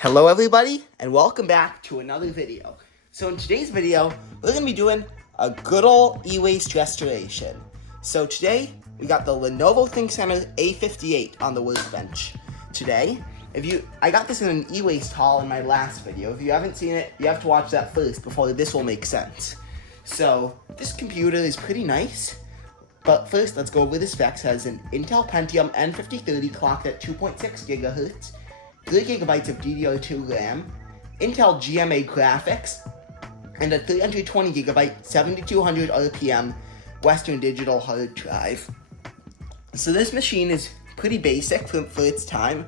Hello everybody, and welcome back to another video. So in today's video, we're going to be doing a good old e-waste restoration. So today, we got the Lenovo ThinkCentre A58 on the workbench. Today, I got this in an e-waste haul in my last video. If you haven't seen it, you have to watch that first before this will make sense. So, this computer is pretty nice. But first, let's go over the specs. It has an Intel Pentium N5030 clocked at 2.6 GHz, 3GB of DDR2 RAM, Intel GMA graphics, and a 320GB 7200 RPM Western Digital hard drive. So this machine is pretty basic for its time.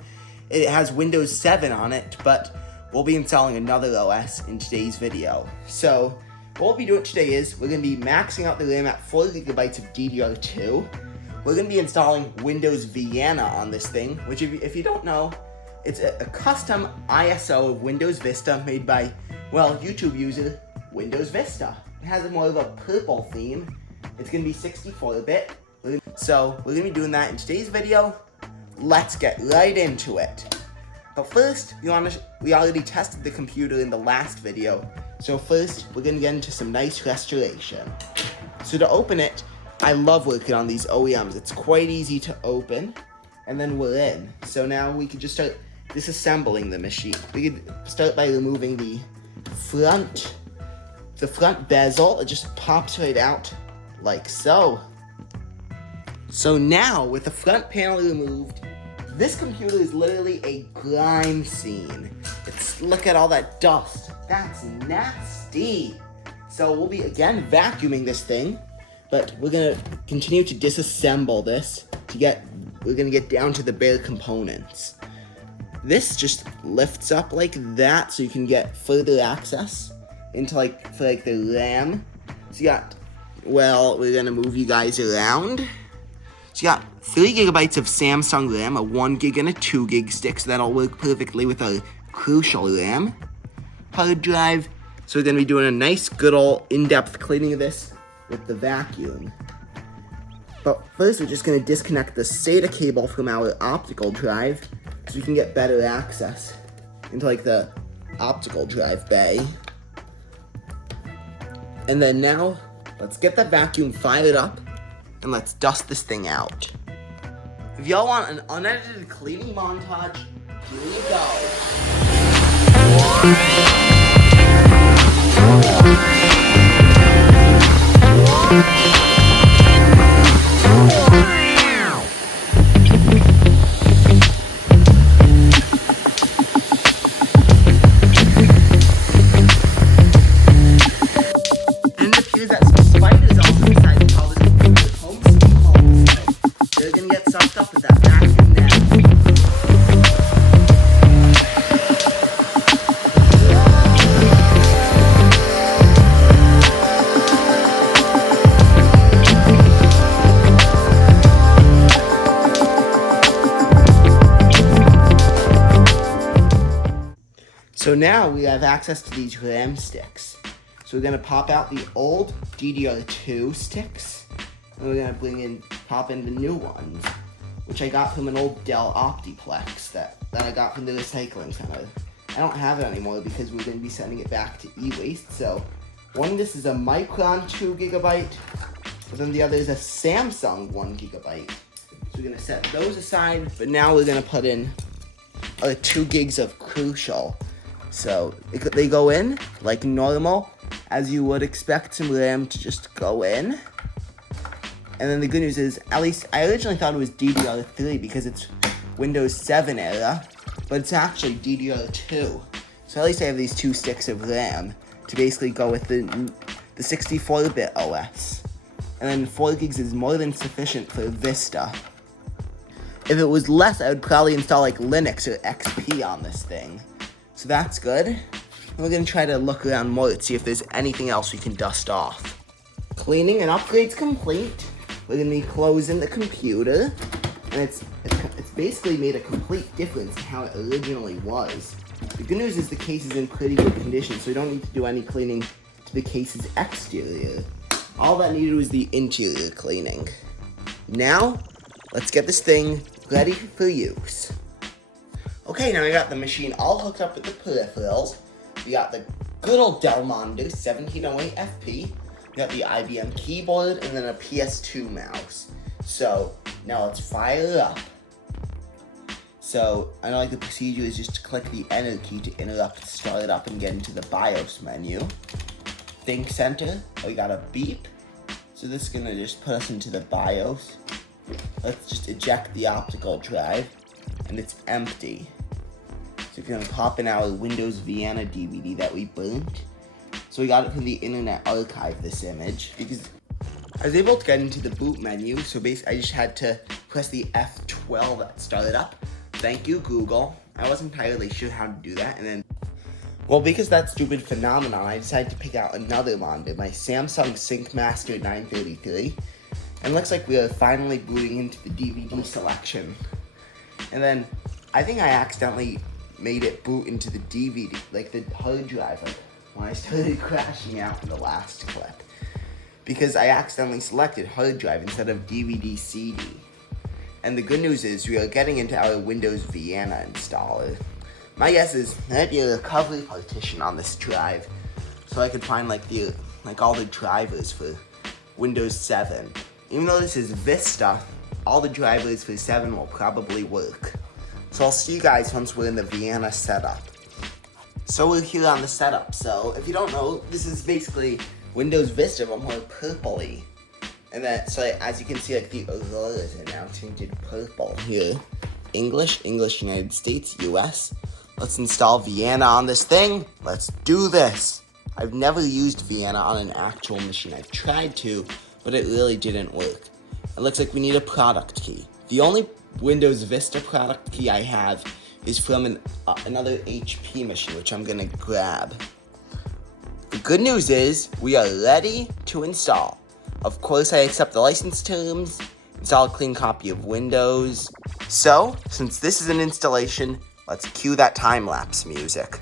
It has Windows 7 on it, but we'll be installing another OS in today's video. So what we'll be doing today is we're going to be maxing out the RAM at 4GB of DDR2. We're going to be installing Windows Vienna on this thing, which if you don't know, it's a custom ISO of Windows Vista made by, well, YouTube user Windows Vista. It has more of a purple theme. It's going to be 64-bit. So we're going to be doing that in today's video. Let's get right into it. But first, we already tested the computer in the last video. So first, we're going to get into some nice restoration. So to open it, I love working on these OEMs. It's quite easy to open. And then we're in. So now we can just start disassembling the machine. We could start by removing the front bezel. It just pops right out like so. So now, with the front panel removed, this computer is literally a grime scene. Look at all that dust. That's nasty. So we'll be again vacuuming this thing, but we're gonna continue to disassemble this we're gonna get down to the bare components. This just lifts up like that so you can get further access into for the RAM. So we're gonna move you guys around. So you got 3GB of Samsung RAM, a 1GB and a 2GB stick, so that'll work perfectly with our Crucial RAM hard drive. So we're gonna be doing a nice good old in-depth cleaning of this with the vacuum. But first, we're just going to disconnect the SATA cable from our optical drive so we can get better access into the optical drive bay. And then now, let's get the vacuum fired up and let's dust this thing out. If y'all want an unedited cleaning montage, here we go. So now we have access to these RAM sticks. So we're gonna pop out the old DDR2 sticks, and we're gonna pop in the new ones, which I got from an old Dell Optiplex that I got from the recycling center. I don't have it anymore because we're gonna be sending it back to e-waste. So this is a Micron 2GB, but then the other is a Samsung 1GB. So we're gonna set those aside, but now we're gonna put in our 2GB of Crucial. So they go in like normal, as you would expect some RAM to just go in. And then the good news is, at least I originally thought it was DDR3 because it's Windows 7 era, but it's actually DDR2. So at least I have these two sticks of RAM to basically go with the 64-bit OS. And then 4GB is more than sufficient for Vista. If it was less, I would probably install Linux or XP on this thing. So that's good. And we're going to try to look around more to see if there's anything else we can dust off. Cleaning and upgrades complete. We're going to be closing the computer. And it's basically made a complete difference in how it originally was. The good news is the case is in pretty good condition, so we don't need to do any cleaning to the case's exterior. All that needed was the interior cleaning. Now, let's get this thing ready for use. Okay, now we got the machine all hooked up with the peripherals. We got the good old Dell monitor, 1708 FP. We got the IBM keyboard and then a PS2 mouse. So now let's fire it up. So I know the procedure is just to click the enter key to interrupt, start it up, and get into the BIOS menu. ThinkCentre, we got a beep. So this is gonna just put us into the BIOS. Let's just eject the optical drive, and it's empty. So we're gonna pop in our Windows Vienna DVD that we burnt. So we got it from the Internet Archive, this image, because I was able to get into the boot menu. So basically I just had to press the F12 that started up. Thank you, Google. I wasn't entirely sure how to do that, and then, well, because that stupid phenomenon, I decided to pick out another monitor, my Samsung SyncMaster 933, and looks like we are finally booting into the DVD selection. And then, I think I accidentally made it boot into the DVD, like the hard drive, like when I started crashing out in the last clip, because I accidentally selected hard drive instead of DVD CD. And the good news is we are getting into our Windows Vienna installer. My guess is there'd be a recovery partition on this drive, so I could find all the drivers for Windows 7. Even though this is Vista, all the drivers for 7 will probably work. So I'll see you guys once we're in the Vienna setup. So we're here on the setup. So if you don't know, this is basically Windows Vista, but more purpley. And then, so as you can see, the Aurora is now tinted purple here. English, United States, US. Let's install Vienna on this thing. Let's do this. I've never used Vienna on an actual machine. I've tried to, but it really didn't work. It looks like we need a product key. The only Windows Vista product key I have is from another HP machine, which I'm gonna grab. The good news is we are ready to install. Of course, I accept the license terms, install a clean copy of Windows. So, since this is an installation, let's cue that time-lapse music.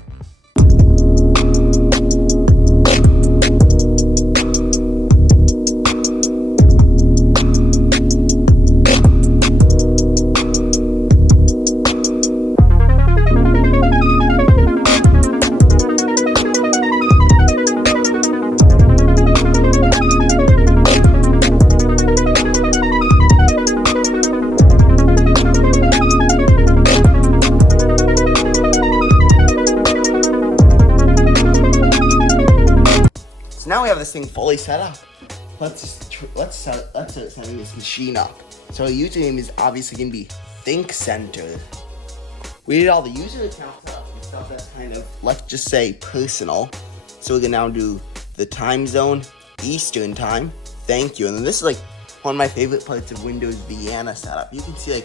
Now we have this thing fully set up. Let's start setting this machine up. So our username is obviously going to be ThinkCentre. We did all the user account stuff and stuff that's kind of, let's just say, personal. So we can now do the time zone, Eastern time. Thank you. And then this is one of my favorite parts of Windows Vienna setup. You can see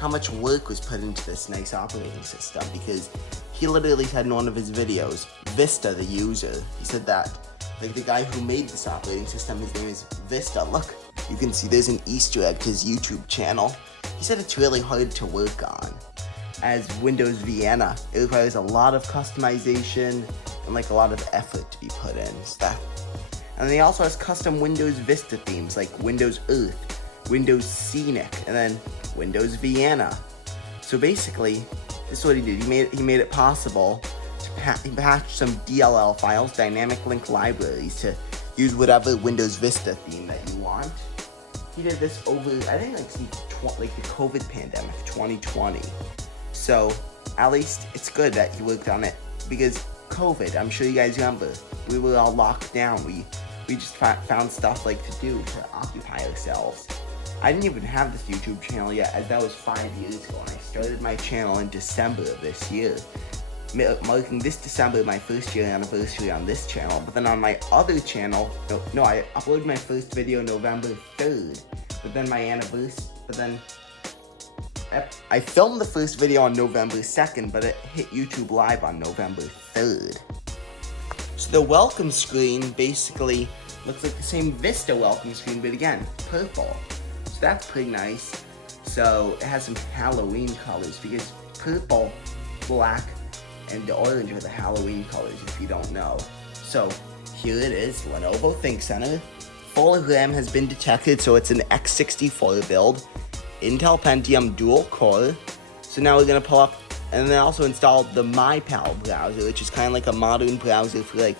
how much work was put into this nice operating system, because he literally said in one of his videos, Vista the user. He said that. The guy who made this operating system, his name is Vista. Look, you can see there's an Easter egg to his YouTube channel. He said it's really hard to work on. As Windows Vienna, it requires a lot of customization and a lot of effort to be put in. And then he also has custom Windows Vista themes like Windows Earth, Windows Scenic, and then Windows Vienna. So basically, this is what he did. He made it possible. He patched some DLL files, dynamic link libraries, to use whatever Windows Vista theme that you want. He did this over, I think, since the COVID pandemic, 2020. So, at least it's good that he worked on it, because COVID, I'm sure you guys remember, we were all locked down. We just found stuff to do to occupy ourselves. I didn't even have this YouTube channel yet, as that was 5 years ago, and I started my channel in December of this year, marking this December my first year anniversary on this channel. But then on my other channel, I uploaded my first video November 3rd, but then I filmed the first video on November 2nd, but it hit YouTube Live on November 3rd. So the welcome screen basically looks like the same Vista welcome screen, but again, purple. So that's pretty nice. So it has some Halloween colors, because purple, black, and the orange are the Halloween colors, if you don't know. So here it is, Lenovo ThinkCentre. Full RAM has been detected, so it's an x64 build. Intel Pentium dual core. So now we're gonna pull up And then I also installed the MyPal browser, which is kind of like a modern browser for like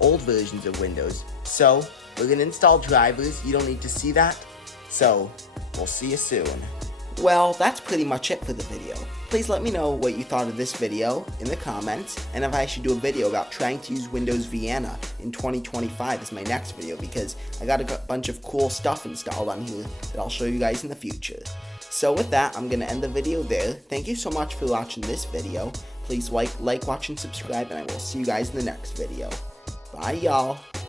old versions of Windows. So we're going to install drivers. You don't need to see that. So we'll see you soon. Well, that's pretty much it for the video. Please let me know what you thought of this video in the comments, and if I should do a video about trying to use Windows Vienna in 2025 as my next video, because I got a bunch of cool stuff installed on here that I'll show you guys in the future. So with that, I'm going to end the video there. Thank you so much for watching this video. Please like, watch, and subscribe, and I will see you guys in the next video. Bye, y'all.